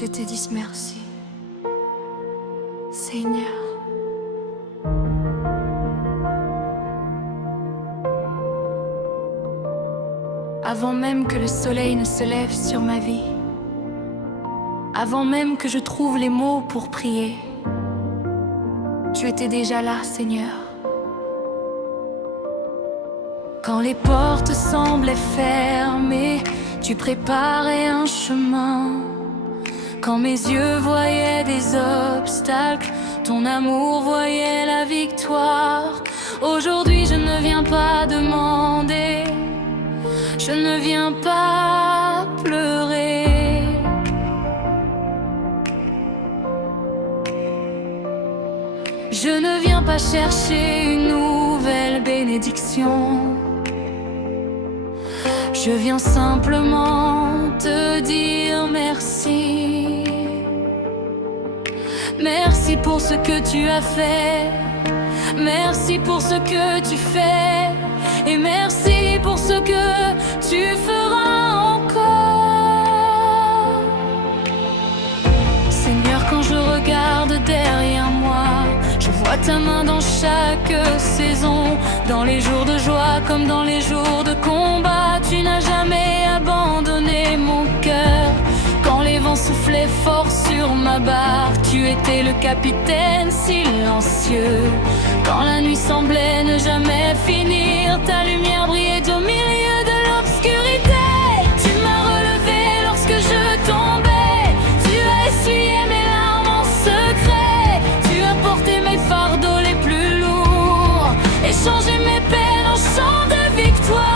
Je te dis merci, Seigneur. Avant même que le soleil ne se lève sur ma vie, avant même que je trouve les mots pour prier, tu étais déjà là, Seigneur. Quand les portes semblaient fermées, tu préparais un chemin. Quand mes yeux voyaient des obstacles, ton amour voyait la victoire. Aujourd'hui je ne viens pas demander, je ne viens pas pleurer. Je ne viens pas chercher une nouvelle bénédiction. Je viens simplement te dire merci. Merci pour ce que tu as fait. Merci pour ce que tu fais. Et merci pour ce que tu feras encore. Seigneur, quand je regarde derrière moi, je vois ta main dans chaque saison. Dans les jours de joie comme dans les jours de combat, tu n'as jamais abandonné mon cœur. Quand les vents soufflaient fort sur ma barque, tu étais le capitaine silencieux. Quand la nuit semblait ne jamais finir, ta lumière brillait au milieu de l'obscurité. Tu m'as relevé lorsque je tombais, tu as essuyé mes larmes en secret. Tu as porté mes fardeaux les plus lourds et changé mes peines en chants de victoire.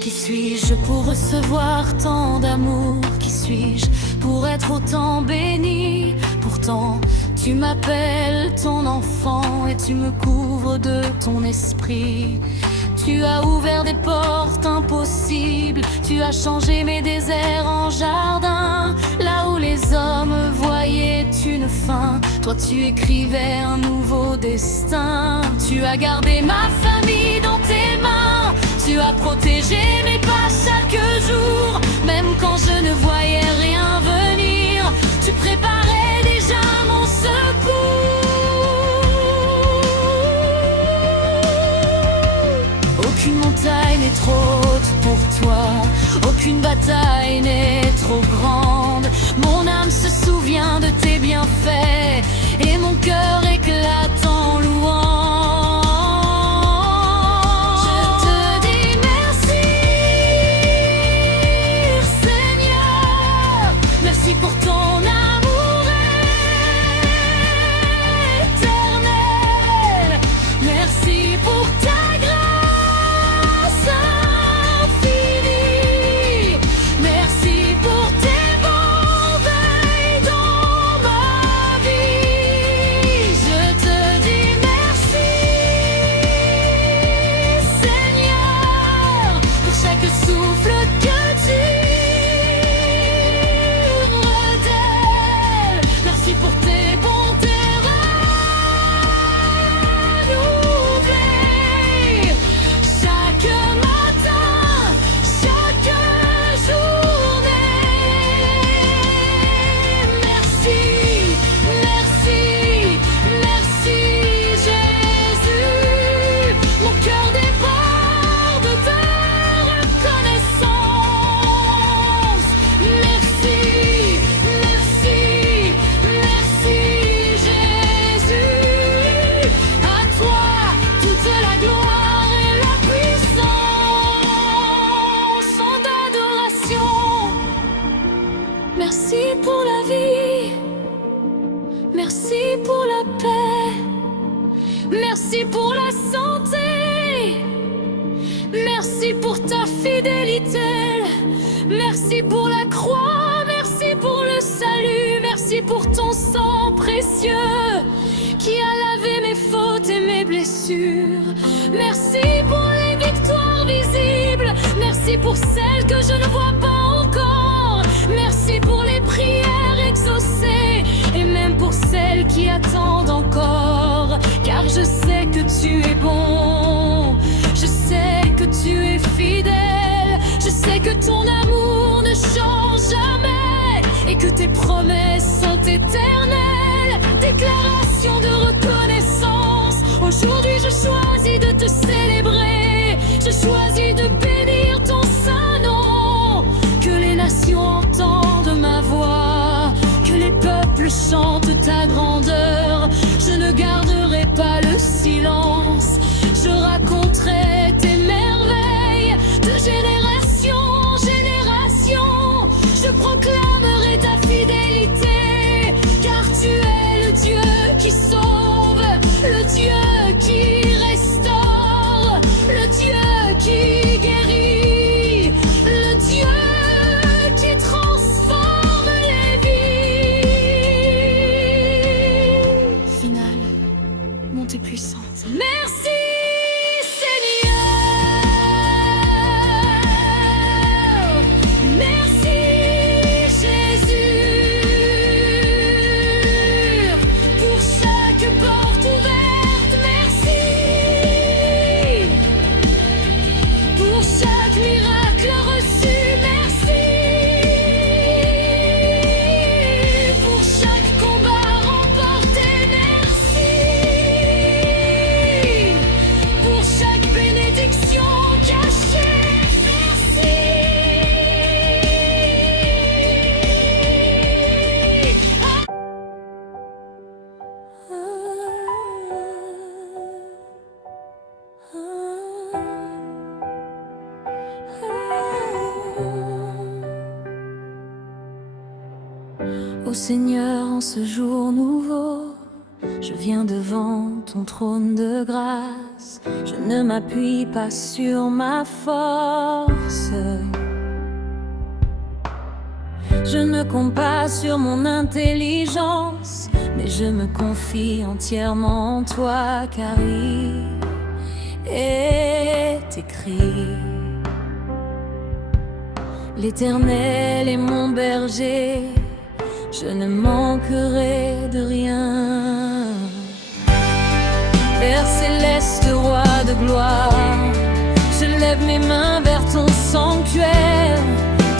Qui suis-je pour recevoir tant d'amour? Qui suis-je pour être autant béni? Pourtant, tu m'appelles ton enfant et tu me couvres de ton esprit. Tu as ouvert des portes impossibles, tu as changé mes déserts en jardin. Là où les hommes voyaient une fin, toi tu écrivais un nouveau destin. Tu as gardé ma famille dans tes mains, tu as protégé mes pas chaque jour. Même quand je ne voyais rien venir, tu préparais déjà mon secours. Aucune montagne n'est trop haute pour toi, aucune bataille n'est trop grande. Mon âme se souvient de tes bienfaits et mon cœur éclate en louange. Pour ton amour éternel, merci pour ta grâce infinie, merci pour tes merveilles dans ma vie. la paix. Merci pour la santé. Merci pour ta fidélité. Merci pour la croix. Merci pour le salut. Merci pour ton sang précieux qui a lavé mes fautes et mes blessures. Merci pour les victoires visibles. Merci pour celles que je ne vois pas encore. Merci pour les prières exaucées et même pour celles qui attendent encore. Car je sais que tu es bon. Je sais que tu es fidèle. Je sais que ton amour ne change jamais et que tes promesses sont éternelles. Déclaration de reconnaissance. Aujourd'hui je choisis de te célébrer. Je choisis de bénir ton saint nom. Que les nations entendent ma voix. Que les peuples chantent ta grandeur. Je ne garderai pas le silence. Je raconterai tes merveilles de génération en génération. Je proclamerai ta fidélité, car tu es le Dieu qui sauve, le Dieu qui restaure, le Dieu qui guérit, le Dieu qui transforme les vies. Finale, montée puissante. Merci Seigneur. Merci Jésus pour chaque porte ouverte. Merci pour chaque miracle reçu. Merci pour chaque combat remporté. Merci pour chaque bénédiction cachée. Merci. Ô Seigneur, en ce jour nouveau, je viens devant ton trône de grâce. Je ne m'appuie pas sur ma force. Je ne compte pas sur mon intelligence, mais je me confie entièrement en toi, car il est écrit: l'Éternel est mon berger, je ne manquerai de rien. Père céleste, roi de gloire, je lève mes mains vers ton sanctuaire.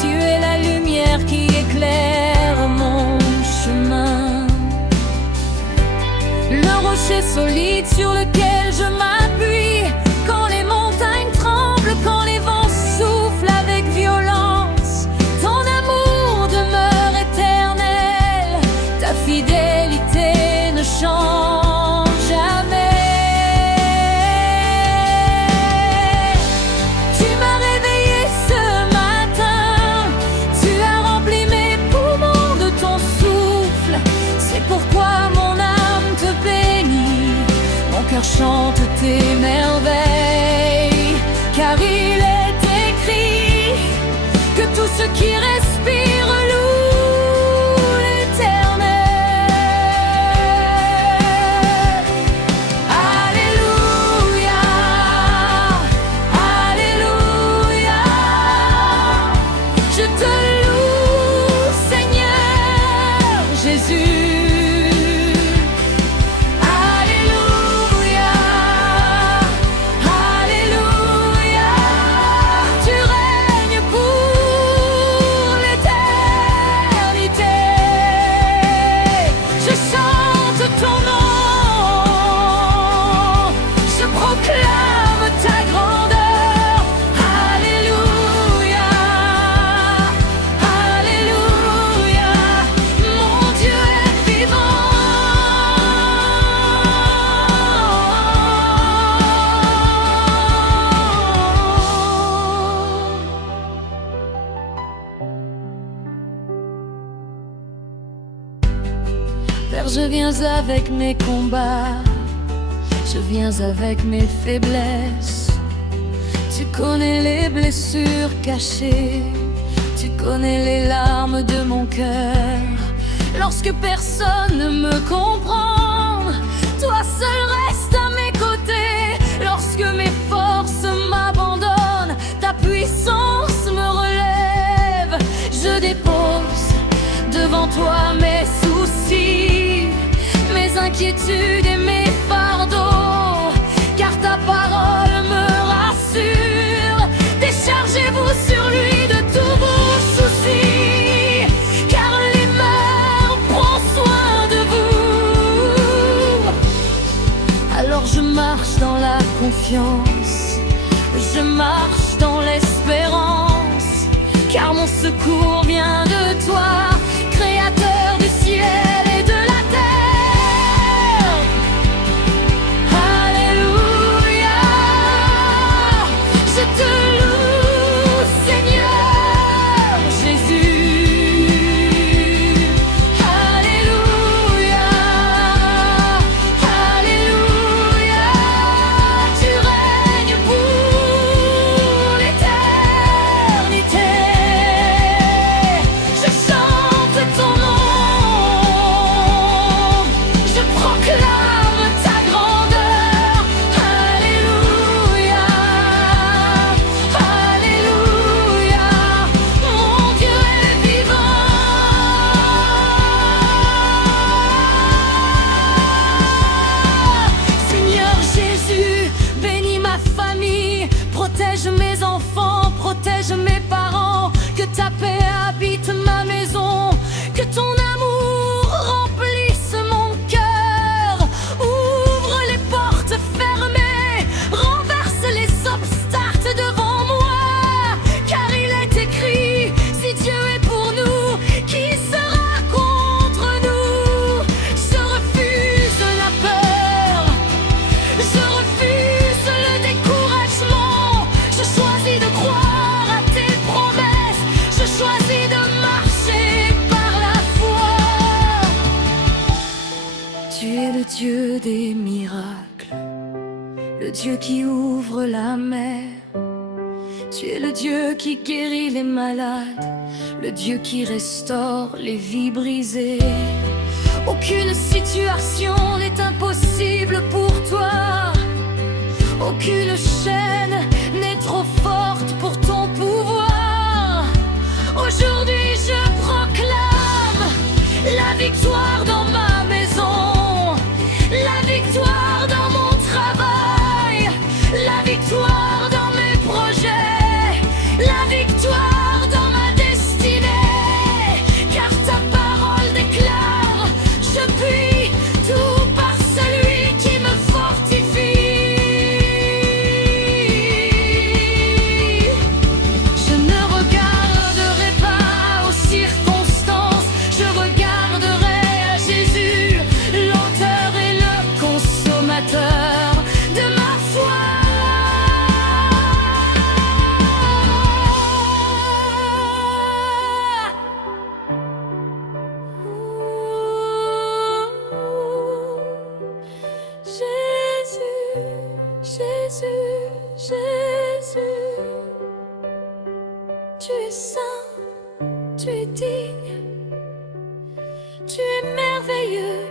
Tu es la lumière qui éclaire mon chemin, le rocher solide sur lequel je m'appuie. Quand les montagnes tremblent, quand les vents soufflent avec violence, ton amour demeure éternel, ta fidélité ne change jamais. Tu m'as réveillé ce matin, tu as rempli mes poumons de ton souffle. C'est pourquoi mon âme te bénit, mon cœur chante tes merveilles, car il est écrit que tout ce qui respire loue l'Éternel. Alléluia, Alléluia, je te loue Seigneur Jésus. Alléluia, Alléluia, tu règnes pour l'éternité. Je chante ton nom, je proclame ta grandeur. Alléluia, Alléluia, mon Dieu est je viens avec mes combats, je viens avec mes faiblesses. Tu connais les blessures cachées, tu connais les larmes de mon cœur. Lorsque personne ne me comprend, toi seul restes à mes côtés. Lorsque mes forces m'abandonnent, ta puissance me relève. Je dépose devant toi mes soucis, mes inquiétudes et mes fardeaux, car ta parole me rassure. Déchargez-vous sur lui de tous vos soucis, car l'Aimeur prend soin de vous. Alors je marche dans la confiance, je marche dans l'espérance, car mon secours vient de toi, Créateur du ciel et de la terre. Alléluia, je te loue, Seigneur Jésus. Alléluia, alléluia, tu règnes pour l'éternité. Je chante ton nom, je proclame ta grandeur. Alléluia, alléluia, mon Dieu est vivant. Seigneur Jésus, bénis ma famille, protège mes enfants, protège mes parents, que ta paix habite ma maison, que ton amour remplisse mon cœur. Ouvre les portes fermées, renverse les obstacles devant moi, car il est écrit, si Dieu est pour nous, qui sera contre nous? Je refuse la peur, je refuse le découragement, je choisis de croire à tes promesses, je choisis de marcher par la foi. Tu es le Dieu des miracles, le Dieu qui ouvre la mer. Tu es le Dieu qui guérit les malades, le Dieu qui restaure les vies brisées. Aucune situation n'est impossible pour toi, aucune chaîne n'est trop forte pour ton pouvoir. Aujourd'hui je proclame la victoire dans ma maison, la victoire dans mon travail, la victoire dans mes projets, la victoire dans ma destinée, car ta parole déclare, je puis tout par celui qui me fortifie. Je ne regarderai pas aux circonstances, je regarderai à Jésus, l'auteur et le consommateur de ma foi. Jésus, Jésus, Jésus, tu es saint, tu es digne, tu es merveilleux.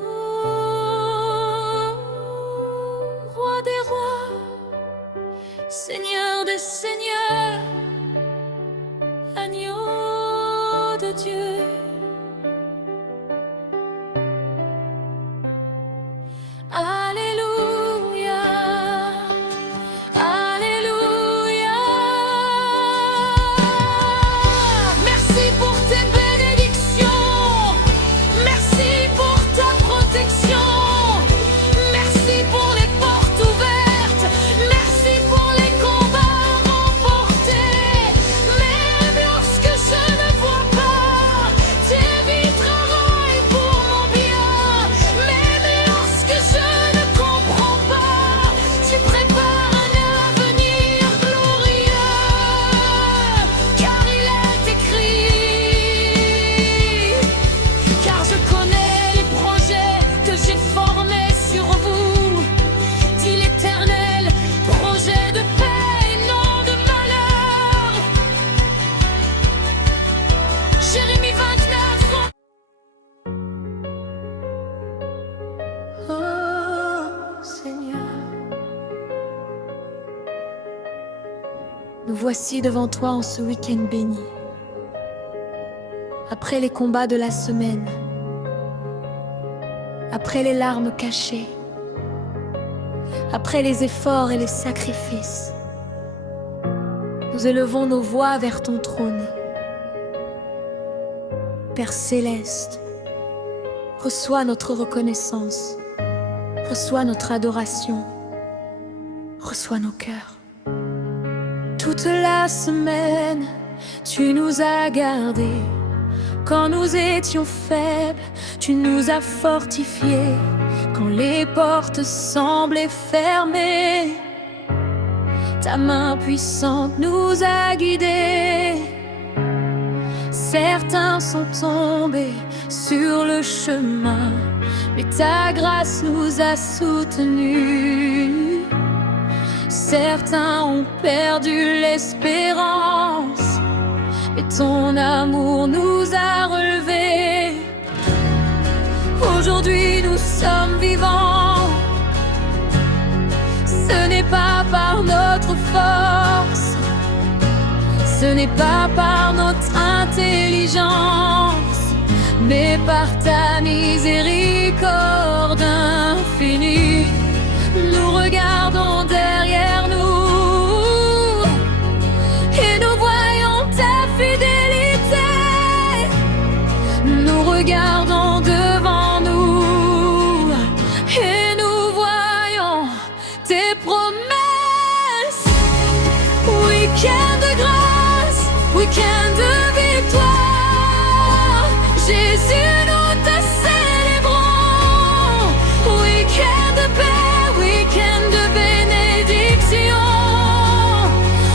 Oh, Roi des rois, Seigneur des seigneurs, agneau de Dieu. Alléluia, alléluia. Merci pour tes bénédictions, voici devant toi en ce week-end béni. Après les combats de la semaine, après les larmes cachées, après les efforts et les sacrifices, nous élevons nos voix vers ton trône. Père céleste, reçois notre reconnaissance, reçois notre adoration, reçois nos cœurs. Toute la semaine, tu nous as gardés. Quand nous étions faibles, tu nous as fortifiés. Quand les portes semblaient fermées, ta main puissante nous a guidés. Certains sont tombés sur le chemin, mais ta grâce nous a soutenus. Certains ont perdu l'espérance, mais ton amour nous a relevés. Aujourd'hui nous sommes vivants. Ce n'est pas par notre force, ce n'est pas par notre intelligence, mais par ta miséricorde infinie. Nous regardons derrière nous et nous voyons ta fidélité. Nous regardons devant nous et nous voyons tes promesses. Week-end de grâce, week-end de victoire, Jésus, nous te célébrons. Week-end de paix, week-end de bénédiction,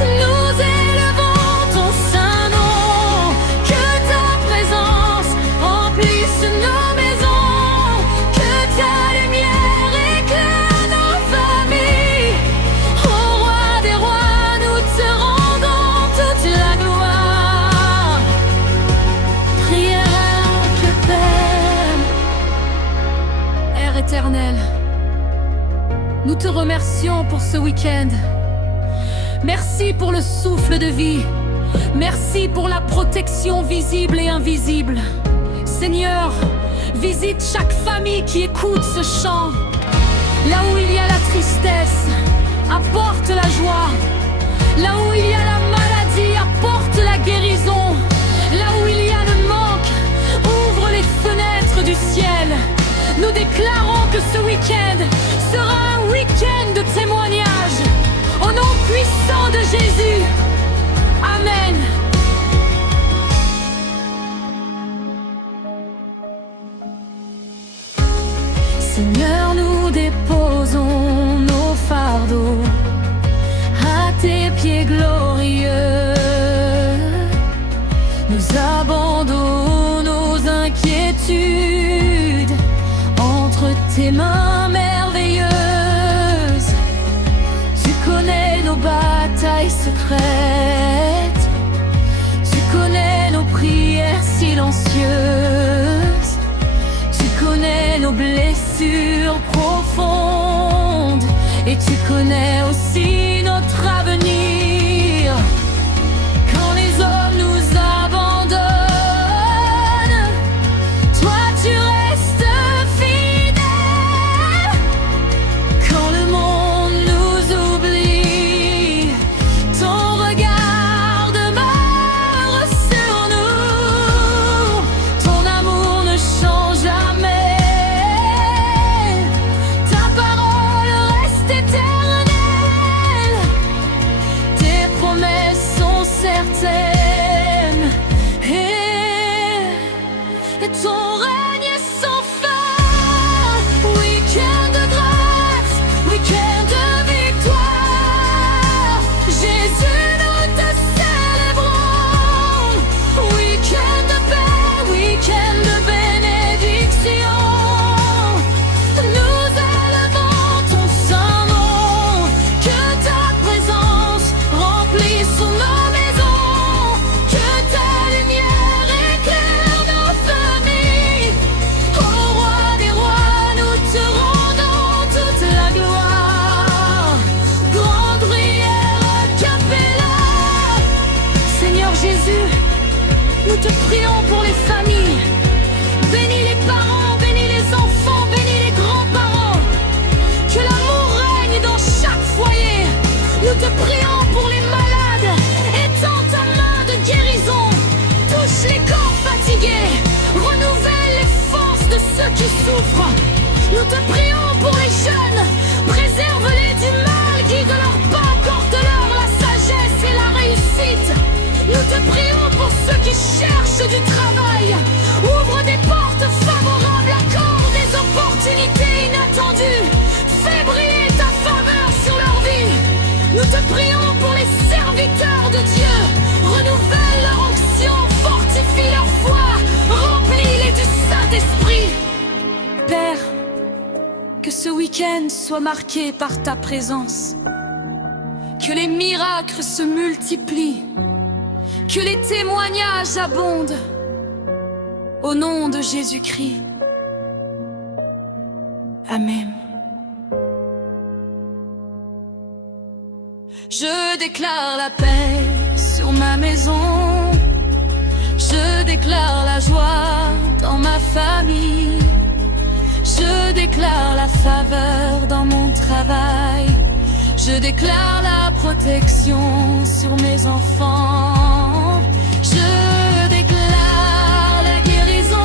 nous élevons ton saint nom. Que ta présence remplisse nos maisons, que ta lumière éclaire nos familles. Ô roi des rois, nous te rendons toute la gloire. Prière que Père, Père éternel, nous te remercions pour ce week-end. Merci pour le souffle de vie. Merci pour la protection visible et invisible. Seigneur, visite chaque famille qui écoute ce chant. Là où il y a la tristesse, apporte la joie. Là où il y a la maladie, apporte la guérison. Là où il y a le manque, ouvre les fenêtres du ciel. Nous déclarons que ce week-end sera un week-end de témoignage. Au nom puissant de Jésus. Amen. Seigneur, nous déposons nos fardeaux à tes pieds glorieux. Nous abandonnons nos inquiétudes entre tes mains merveilleuses. Tu connais nos batailles secrètes, tu connais nos prières silencieuses, tu connais nos blessures profondes et tu connais aussi notre avenir. Quand les hommes nous abandonnent, toi tu restes fidèle. Quand le monde nous oublie, ton regard demeure sur nous. Ton amour ne change jamais, ta parole reste éternelle. Tes promesses sont certaines et ton règne est sans fin. Week-end de grâce, week-end de victoire, Jésus, nous te célébrons. Week-end de paix, week-end de bénédiction, nous élevons ton saint nom. Que ta présence remplisse nos maisons, que ta lumière éclaire nos familles. ceux qui souffrent. Nous te prions pour les jeunes, préserve-les du mal, guide leurs pas, porte-leur la sagesse et la réussite. Nous te prions pour ceux qui cherchent du travail, ouvre des portes favorables, accorde des opportunités inattendues, fais briller ta faveur sur leur vie. Nous te prions pour les serviteurs de Dieu, renouvelle leur onction, fortifie leur foi, remplis-les du Saint-Esprit. Père, que ce week-end soit marqué par ta présence, que les miracles se multiplient, que les témoignages abondent, au nom de Jésus-Christ. Amen. Je déclare la paix sur ma maison, je déclare la joie dans ma famille, je déclare la faveur dans mon travail, je déclare la protection sur mes enfants, je déclare la guérison,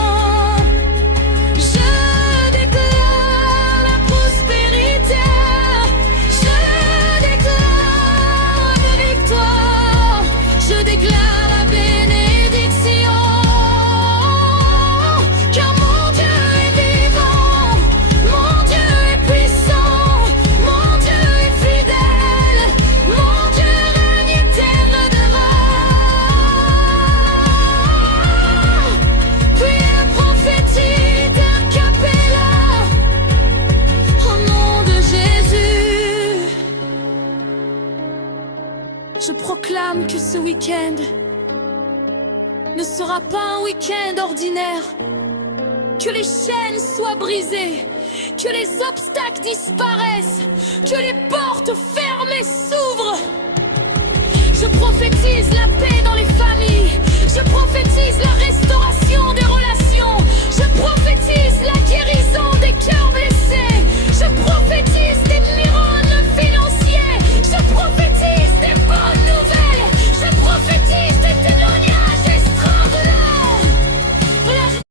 je déclare la prospérité, je déclare la victoire, je déclare la bénédiction, car mon Dieu est vivant, mon Dieu est puissant, mon Dieu est fidèle, mon Dieu règne éternellement. Priez prophétique d'un capella, au nom de Jésus. Je proclame que ce week-end ne sera pas un week-end ordinaire, que les chaînes soient brisées, que les obstacles disparaissent, que les portes fermées s'ouvrent. Je prophétise la paix dans les familles, je prophétise la restauration